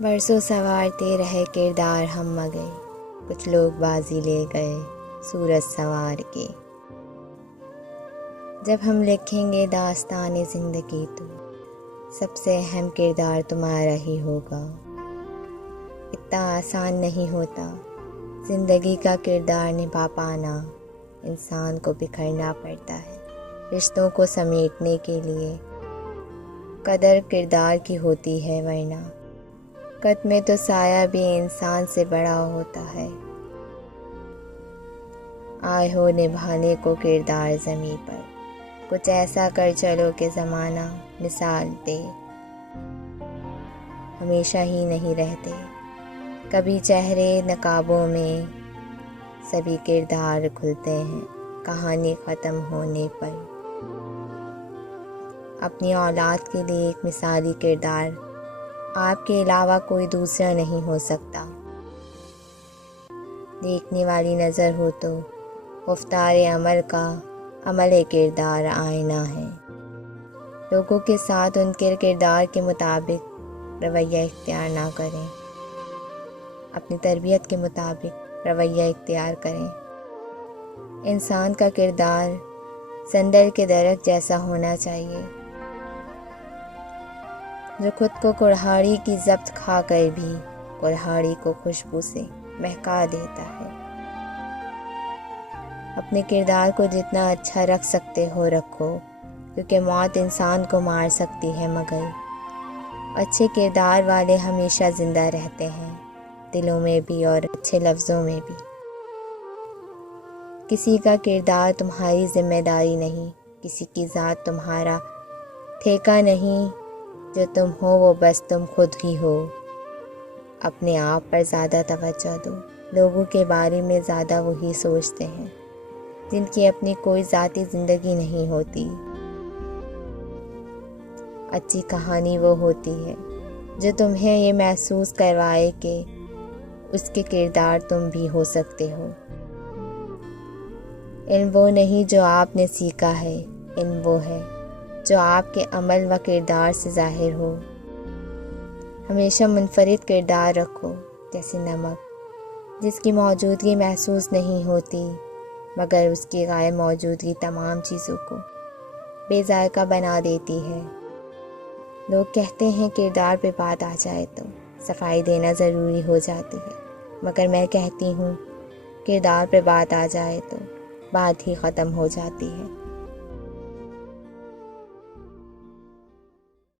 बरसों संवारते रहे किरदार हम मगे, कुछ लोग बाजी ले गए सूरज संवार के। जब हम लिखेंगे दास्तान ज़िंदगी तो सबसे अहम किरदार तुम्हारा ही होगा। इतना आसान नहीं होता ज़िंदगी का किरदार निभा पाना, इंसान को बिखरना पड़ता है रिश्तों को समेटने के लिए। कदर किरदार की होती है वरना कद में तो साया भी इंसान से बड़ा होता है। आए हो निभाने को किरदार ज़मीं पर, कुछ ऐसा कर चलो कि ज़माना मिसाल दे। हमेशा ही नहीं रहते कभी चेहरे नकाबों में, सभी किरदार खुलते हैं कहानी ख़त्म होने पर। अपनी औलाद के लिए एक मिसाली किरदार आपके अलावा कोई दूसरा नहीं हो सकता। देखने वाली नज़र हो तो गुफ्तारे अमल का अमल किरदार आईना है। लोगों के साथ उनके किरदार के मुताबिक रवैया इख्तियार ना करें, अपनी तरबियत के मुताबिक रवैया इख्तियार करें। इंसान का किरदार संदल के दरख्त जैसा होना चाहिए जो खुद को कुल्हाड़ी की ज़ब्त खा कर भी कुल्हाड़ी को खुशबू से महका देता है। अपने किरदार को जितना अच्छा रख सकते हो रखो, क्योंकि मौत इंसान को मार सकती है मगर अच्छे किरदार वाले हमेशा ज़िंदा रहते हैं, दिलों में भी और अच्छे लफ्ज़ों में भी। किसी का किरदार तुम्हारी जिम्मेदारी नहीं, किसी की ज़ात तुम्हारा ठेका नहीं। जो तुम हो वो बस तुम खुद ही हो। अपने आप पर ज़्यादा तवज्जो दो, लोगों के बारे में ज़्यादा वही सोचते हैं जिनकी अपनी कोई ज़ाती ज़िंदगी नहीं होती। अच्छी कहानी वो होती है जो तुम्हें ये महसूस करवाए कि उसके किरदार तुम भी हो सकते हो। इल्म वो नहीं जो आपने सीखा है, इल्म वो है जो आपके अमल व किरदार से ज़ाहिर हो। हमेशा मुनफरिद किरदार रखो जैसे नमक, जिसकी मौजूदगी महसूस नहीं होती मगर उसकी गायब मौजूदगी तमाम चीज़ों को बेज़ायका बना देती है। लोग कहते हैं किरदार पे बात आ जाए तो सफाई देना ज़रूरी हो जाती है, मगर मैं कहती हूँ किरदार पे बात आ जाए तो बात ही ख़त्म हो जाती है।